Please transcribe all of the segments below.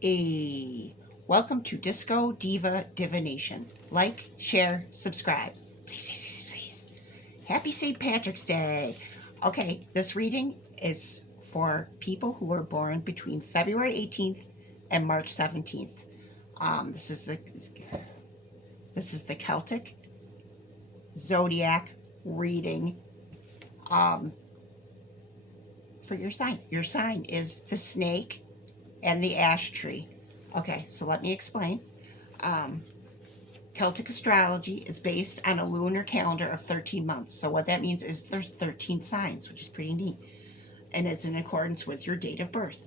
Hey, welcome to Disco Diva Divination. Like, share, subscribe. Please, please, please. Happy St. Patrick's Day. Okay, this reading is for people who were born between February 18th and March 17th. This is the Celtic Zodiac reading for your sign. Your sign is the snake and the ash tree. Okay, so let me explain. Um, Celtic astrology is based on a lunar calendar of 13 months. So what that means is there's 13 signs, which is pretty neat. And it's in accordance with your date of birth.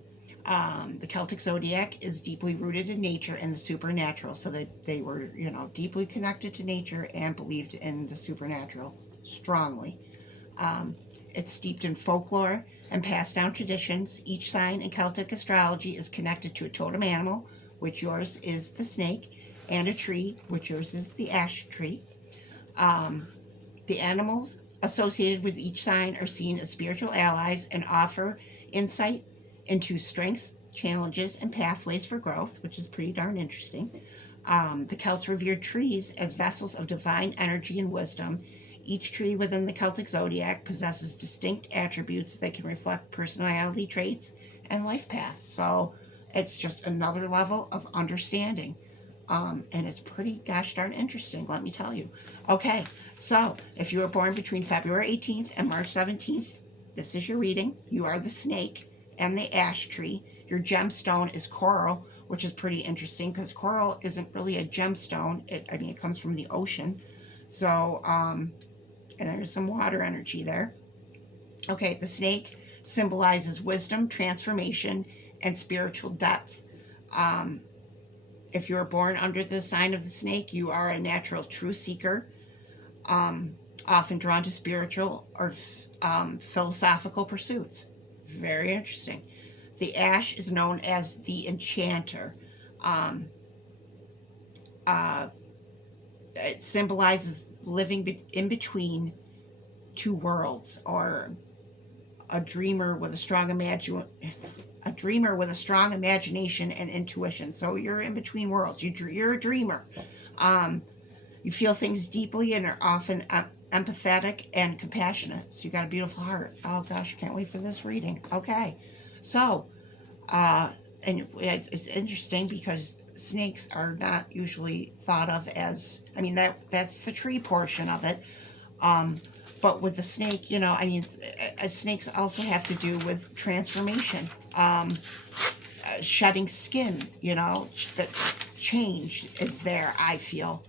The Celtic Zodiac is deeply rooted in nature and the supernatural. So they were, deeply connected to nature and believed in the supernatural strongly. It's steeped in folklore and passed down traditions. Each sign in Celtic astrology is connected to a totem animal, which yours is the snake, and a tree, which yours is the ash tree. The animals associated with each sign are seen as spiritual allies and offer insight into strengths, challenges, and pathways for growth, which is pretty darn interesting. The Celts revered trees as vessels of divine energy and wisdom. Each tree within the Celtic zodiac possesses distinct attributes that can reflect personality traits and life paths. So it's just another level of understanding. And it's pretty gosh darn interesting, let me tell you. Okay, so if you were born between February 18th and March 17th, this is your reading. You are the snake and the ash tree. Your gemstone is coral, which is pretty interesting because coral isn't really a gemstone. It comes from the ocean. So, and there's some water energy there. Okay, the snake symbolizes wisdom, transformation, and spiritual depth. If you are born under the sign of the snake, you are a natural truth seeker, often drawn to spiritual or philosophical pursuits. Very interesting. The ash is known as the enchanter. It symbolizes living in between two worlds, or a dreamer with a strong imagination and intuition. So you're in between worlds. You're a dreamer. You feel things deeply and are often empathetic and compassionate. So you got a beautiful heart. Oh gosh, I can't wait for this reading. Okay, so and it's interesting because snakes are not usually thought of as, that's the tree portion of it. But with the snake, snakes also have to do with transformation, shedding skin, that change is there, I feel.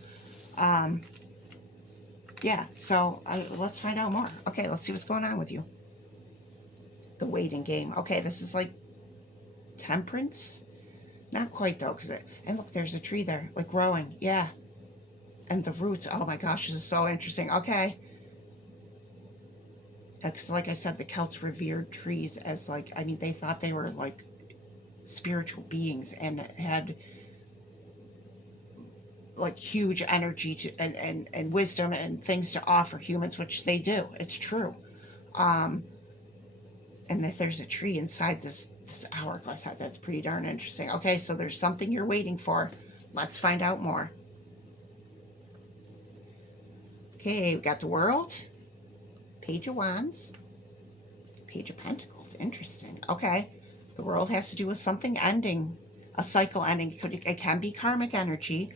Yeah, so let's find out more. Okay, let's see what's going on with you. The waiting game. Okay, this is like temperance. Not quite though, and look, there's a tree there, like growing. Yeah, and the roots. Oh my gosh, this is so interesting. Okay, because like I said, the Celts revered trees as they thought they were like spiritual beings and had like huge energy to and wisdom and things to offer humans, which they do. It's true. And that there's a tree inside this hourglass. That's pretty darn interesting. Okay, so there's something you're waiting for. Let's find out more. Okay, we got the World, Page of Wands, Page of Pentacles. Interesting. Okay, the World has to do with something ending, a cycle ending. It can be karmic energy.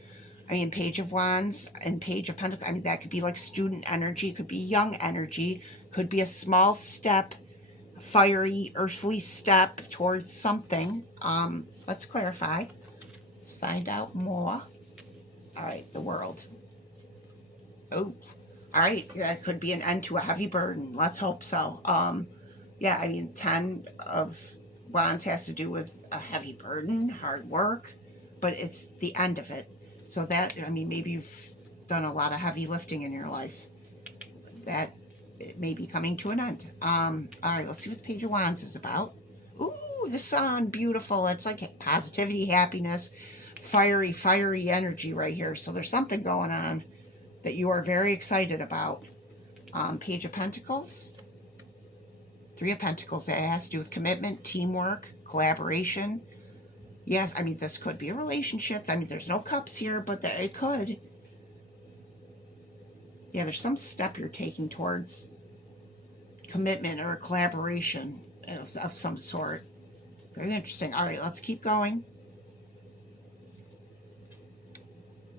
Page of Wands and Page of Pentacles. That could be like student energy. It could be young energy. Could be a small step, fiery, earthly step towards something. Let's clarify. Let's find out more. All right, the World. Oh, all right. That could be an end to a heavy burden. Let's hope so. 10 of Wands has to do with a heavy burden, hard work, but it's the end of it. So that, maybe you've done a lot of heavy lifting in your life. That it may be coming to an end. All right, let's see what the Page of Wands is about. Ooh, the Sun, beautiful. It's like positivity, happiness, fiery energy right here. So there's something going on that you are very excited about. Page of Pentacles, Three of Pentacles. That has to do with commitment, teamwork, collaboration. Yes, I mean, this could be a relationship. I mean, there's no cups here, but it could. Yeah, there's some step you're taking towards commitment or a collaboration of some sort. Very interesting. All right, let's keep going.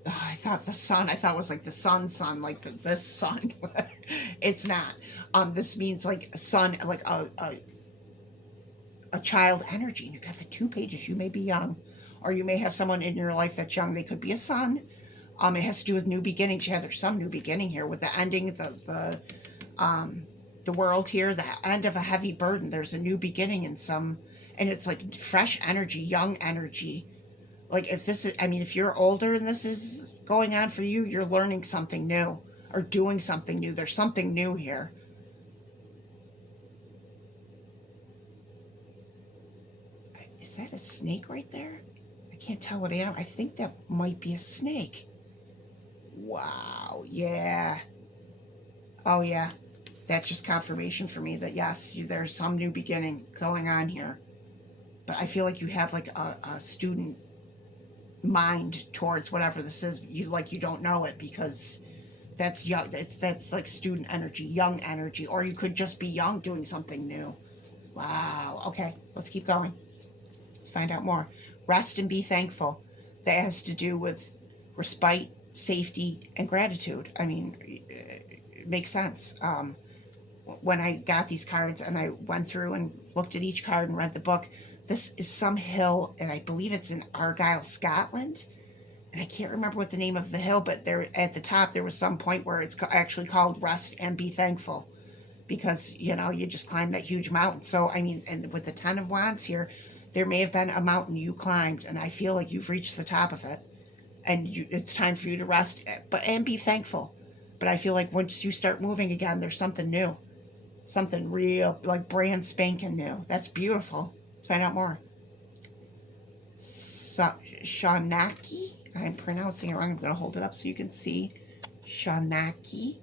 I thought the sun, I thought it was like the sun, like this sun. It's not. This means like a sun, like a child energy. And you got the 2 pages. You may be young, or you may have someone in your life that's young. They could be a son. It has to do with new beginnings. Yeah, there's some new beginning here with the ending, the world here, the end of a heavy burden. There's a new beginning in some, and it's like fresh energy, young energy. Like if this is, I mean, if you're older and this is going on for you, you're learning something new or doing something new. There's something new here. Is that a snake right there? I can't tell what animal. I think that might be a snake. Wow. Yeah. Oh, yeah. That's just confirmation for me that yes, there's some new beginning going on here. But I feel like you have like a student mind towards whatever this is. You don't know it because that's young. That's like student energy, young energy, or you could just be young doing something new. Wow. Okay, let's keep going. Let's find out more. Rest and be thankful. That has to do with respite, safety, and gratitude. I mean, it makes sense. When I got these cards and I went through and looked at each card and read the book, this is some hill, and I believe it's in Argyll, Scotland. And I can't remember what the name of the hill, but there at the top there was some point where it's actually called Rest and Be Thankful, because you just climbed that huge mountain. So I mean, and with the 10 of Wands here, there may have been a mountain you climbed, and I feel like you've reached the top of it, and it's time for you to rest, and be thankful. But I feel like once you start moving again, there's something new, something real, like brand spanking new. That's beautiful. Let's find out more. Shawnaki. I'm pronouncing it wrong. I'm going to hold it up so you can see. Shawnaki.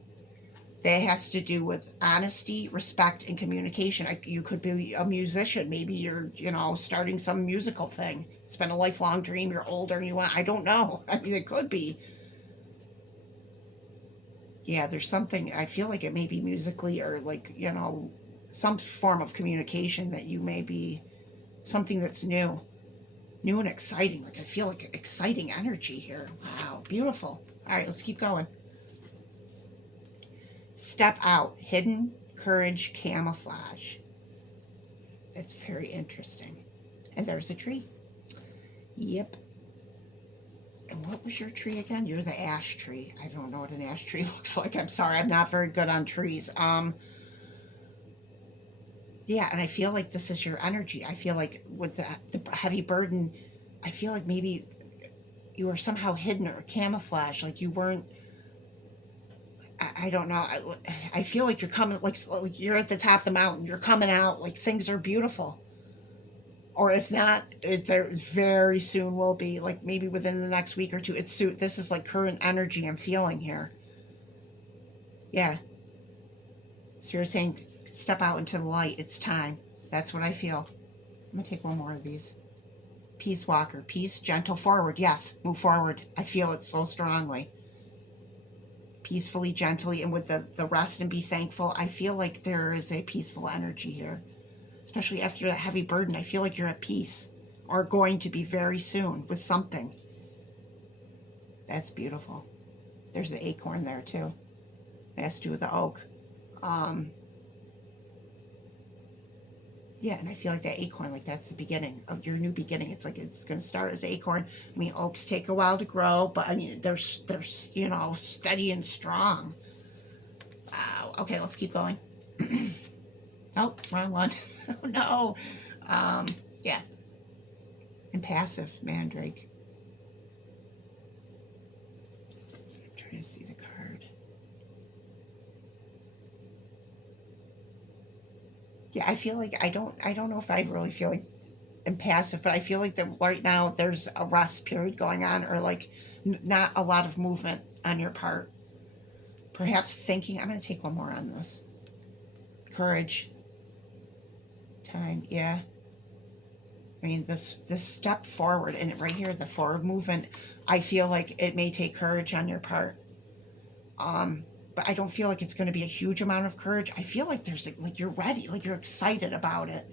That has to do with honesty, respect, and communication. You could be a musician. Maybe you're, starting some musical thing. It's been a lifelong dream. You're older and you want, I don't know. I mean, it could be. Yeah, there's something, I feel like it may be musically or like, some form of communication that you may be, something that's new and exciting. Like I feel like exciting energy here. Wow, beautiful. All right, let's keep going. Step out, hidden courage, camouflage. It's very interesting. And there's a tree. Yep. And what was your tree again? You're the ash tree. I don't know what an ash tree looks like. I'm sorry, I'm not very good on trees. Yeah, and I feel like this is your energy. I feel like with the heavy burden, I feel like maybe you were somehow hidden or camouflaged, like you weren't. I don't know. I feel like you're coming, like you're at the top of the mountain. You're coming out, like things are beautiful. Or if not, there very soon will be, like maybe within the next week or two. This is like current energy I'm feeling here. Yeah. So you're saying step out into the light. It's time. That's what I feel. I'm going to take one more of these. Peace walker. Peace, gentle, forward. Yes, move forward. I feel it so strongly. Peacefully, gently, and with the rest and be thankful. I feel like there is a peaceful energy here. Especially after that heavy burden. I feel like you're at peace. Or going to be very soon with something. That's beautiful. There's the acorn there too. It has to do with the oak. Yeah, and I feel like that acorn, like that's the beginning of your new beginning. It's like it's going to start as acorn. I mean, oaks take a while to grow, but I mean, they're steady and strong. Wow. Okay, let's keep going. Oh, wrong one. Oh, no. Yeah. Impassive mandrake. I'm trying to see the card. Yeah, I feel like I don't know if I really feel like impassive, but I feel like that right now there's a rest period going on, or like not a lot of movement on your part. Perhaps thinking. I'm going to take one more on this. Courage. Time. Yeah. I mean, this step forward, and right here, the forward movement, I feel like it may take courage on your part. But I don't feel like it's going to be a huge amount of courage. I feel like there's like you're ready, like you're excited about it.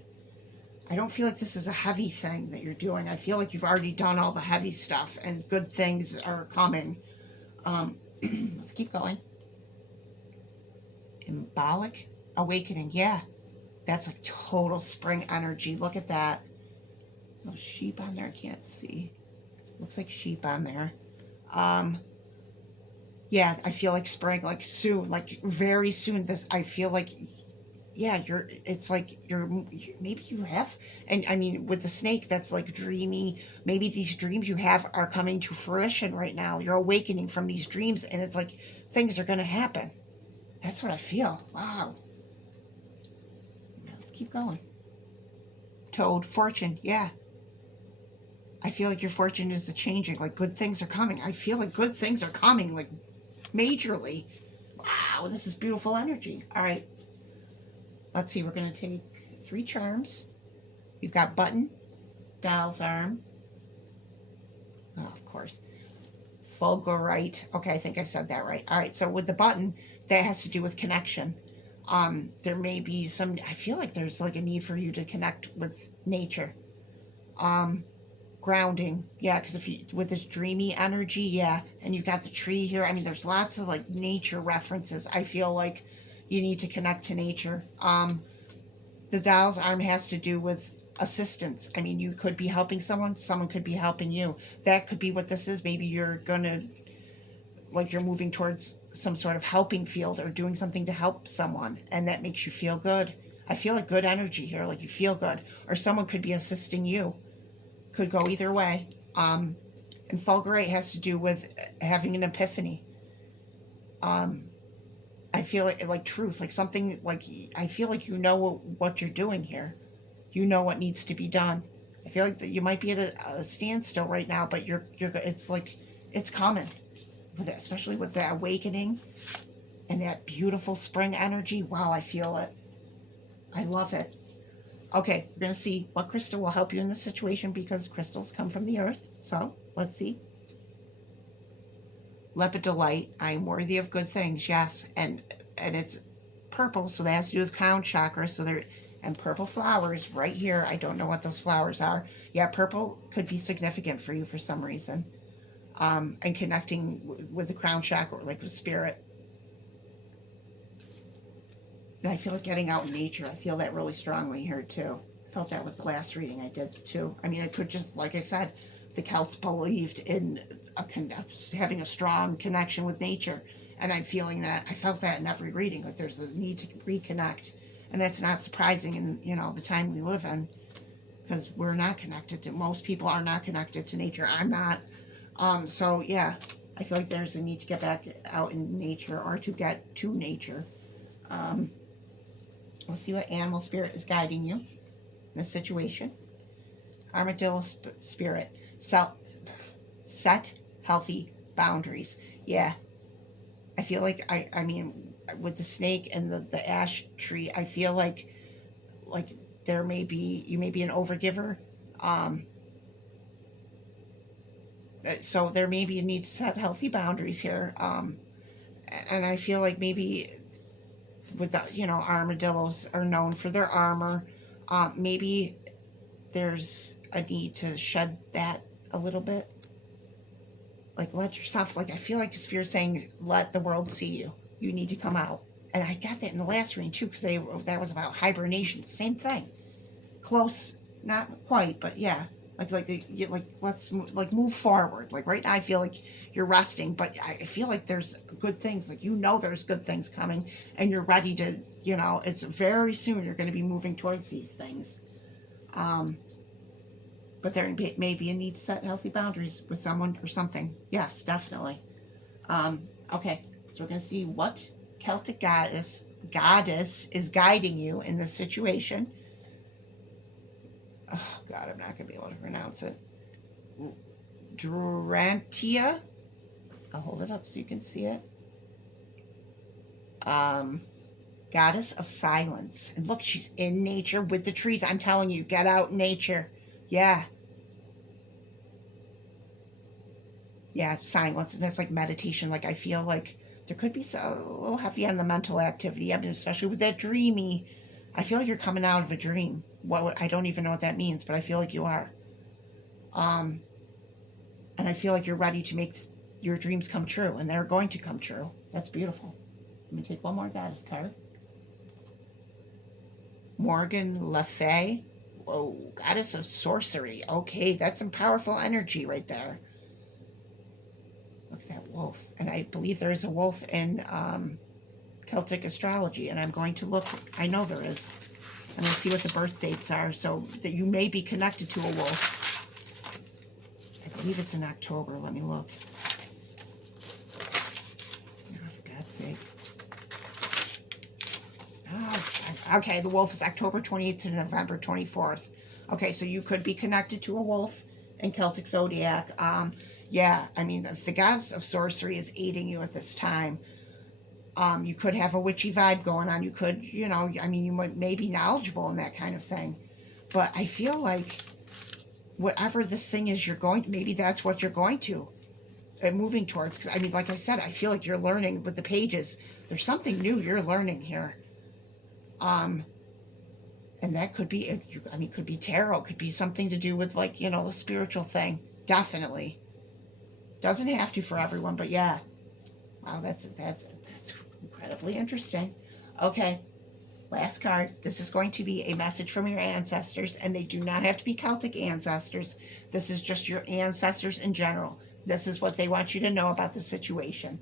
I don't feel like this is a heavy thing that you're doing. I feel like you've already done all the heavy stuff and good things are coming. Let's keep going. Embolic awakening. Yeah, that's like total spring energy. Look at that. Little sheep on there. I can't see. Looks like sheep on there. Yeah, I feel like spring, like soon, like very soon. This, I feel like, yeah, it's like maybe you have, and I mean, with the snake, that's like dreamy. Maybe these dreams you have are coming to fruition right now. You're awakening from these dreams, and it's like things are going to happen. That's what I feel. Wow. Let's keep going. Toad, fortune, yeah. I feel like your fortune is changing, like good things are coming. I feel like good things are coming, like majorly. Wow, this is beautiful energy. All right, let's see. We're going to take 3 charms. You've got button, doll's arm. Oh, of course. Fulgurite. Okay, I think I said that right. All right, so with the button, that has to do with connection. There may be some, I feel like there's like a need for you to connect with nature. Grounding, yeah, because if you, with this dreamy energy, yeah, and you got the tree here, I mean, there's lots of like nature references. I feel like you need to connect to nature. The doll's arm has to do with assistance. I mean, you could be helping someone could be helping you. That could be what this is. Maybe you're gonna, like, you're moving towards some sort of helping field or doing something to help someone, and that makes you feel good. I feel like good energy here, like you feel good, or someone could be assisting you. Could go either way. And fulgurate has to do with having an epiphany. I feel like truth, like something, like I feel like you know what you're doing here. You know what needs to be done. I feel like that you might be at a standstill right now, but you're it's like it's coming, with it, especially with the awakening and that beautiful spring energy. Wow, I feel it. I love it. Okay, we're going to see what crystal will help you in this situation because crystals come from the earth. So, let's see. Lepidolite, I am worthy of good things, yes. And it's purple, so that has to do with crown chakra. So there, and purple flowers right here. I don't know what those flowers are. Yeah, purple could be significant for you for some reason. And connecting with the crown chakra, like with spirit. And I feel like getting out in nature. I feel that really strongly here too. I felt that with the last reading I did too. I mean, it could just, like I said, the Celts believed in having a strong connection with nature. And I'm feeling that. I felt that in every reading. Like there's a need to reconnect. And that's not surprising in, the time we live in. Because we're not connected to, most people are not connected to nature. I'm not. So yeah, I feel like there's a need to get back out in nature or to get to nature. We'll see what animal spirit is guiding you in this situation. Armadillo spirit. Set healthy boundaries. Yeah. I feel like, I mean, with the snake and the ash tree, I feel like you may be an overgiver. So there may be a need to set healthy boundaries here. And I feel like maybe with the, armadillos are known for their armor. Maybe there's a need to shed that a little bit. Like let yourself, like I feel like the spirit's saying, let the world see you. You need to come out. And I got that in the last reading too, because that was about hibernation. Same thing. Close, not quite, but yeah. Let's move forward. Like right now, I feel like you're resting, but I feel like there's good things. Like there's good things coming, and you're ready to. It's very soon you're going to be moving towards these things. But there may be a need to set healthy boundaries with someone or something. Yes, definitely. Okay, so we're going to see what Celtic goddess is guiding you in this situation. Oh, God, I'm not going to be able to pronounce it. Durantia. I'll hold it up so you can see it. Goddess of silence. And look, she's in nature with the trees. I'm telling you, get out in nature. Yeah. Yeah, silence. That's like meditation. Like I feel like there could be so a little heavy on the mental activity. I mean, especially with that dreamy. I feel like you're coming out of a dream. I don't even know what that means, but I feel like you are. Um, and I feel like you're ready to make your dreams come true, and they're going to come true. That's beautiful. Let me take one more goddess card. Morgan Le Fay. Whoa, goddess of sorcery. Okay, that's some powerful energy right there. Look at that wolf. And I believe there is a wolf in Celtic astrology. And I'm going to look. I know there is. I'm going to see what the birth dates are so that you may be connected to a wolf. I believe it's in October. Let me look. Oh, for God's sake. Oh, okay, the wolf is October 28th to November 24th. Okay, so you could be connected to a wolf in Celtic Zodiac. Yeah, I mean, if the goddess of sorcery is aiding you at this time, you could have a witchy vibe going on. You could, I mean, you may be knowledgeable in that kind of thing. But I feel like whatever this thing is you're going to, maybe that's what you're going to, moving towards. Because, I mean, like I said, I feel like you're learning with the pages. There's something new you're learning here. And that could be, I mean, could be tarot, could be something to do with like, a spiritual thing. Definitely. Doesn't have to for everyone, but yeah. Wow, that's incredibly interesting. Okay, last card. This is going to be a message from your ancestors, and they do not have to be Celtic ancestors. This is just your ancestors in general. This is what they want you to know about the situation.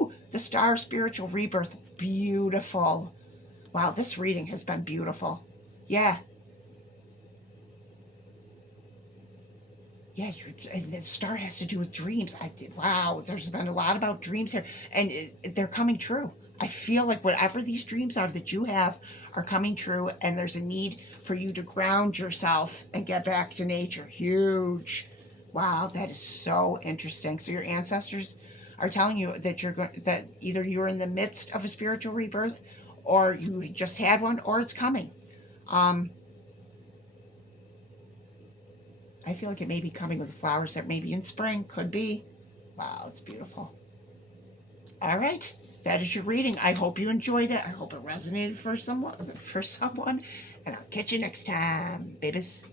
Ooh, the Star Spiritual Rebirth. Beautiful. Wow, this reading has been beautiful. Yeah. Yeah, and the star has to do with dreams. Wow, there's been a lot about dreams here, and they're coming true. I feel like whatever these dreams are that you have are coming true, and there's a need for you to ground yourself and get back to nature. Huge. Wow, that is so interesting. So your ancestors are telling you that that either you're in the midst of a spiritual rebirth, or you just had one, or it's coming. Um, I feel like it may be coming with the flowers that maybe in spring. Could be. Wow, it's beautiful. All right, that is your reading. I hope you enjoyed it. I hope it resonated for someone, and I'll catch you next time, babies.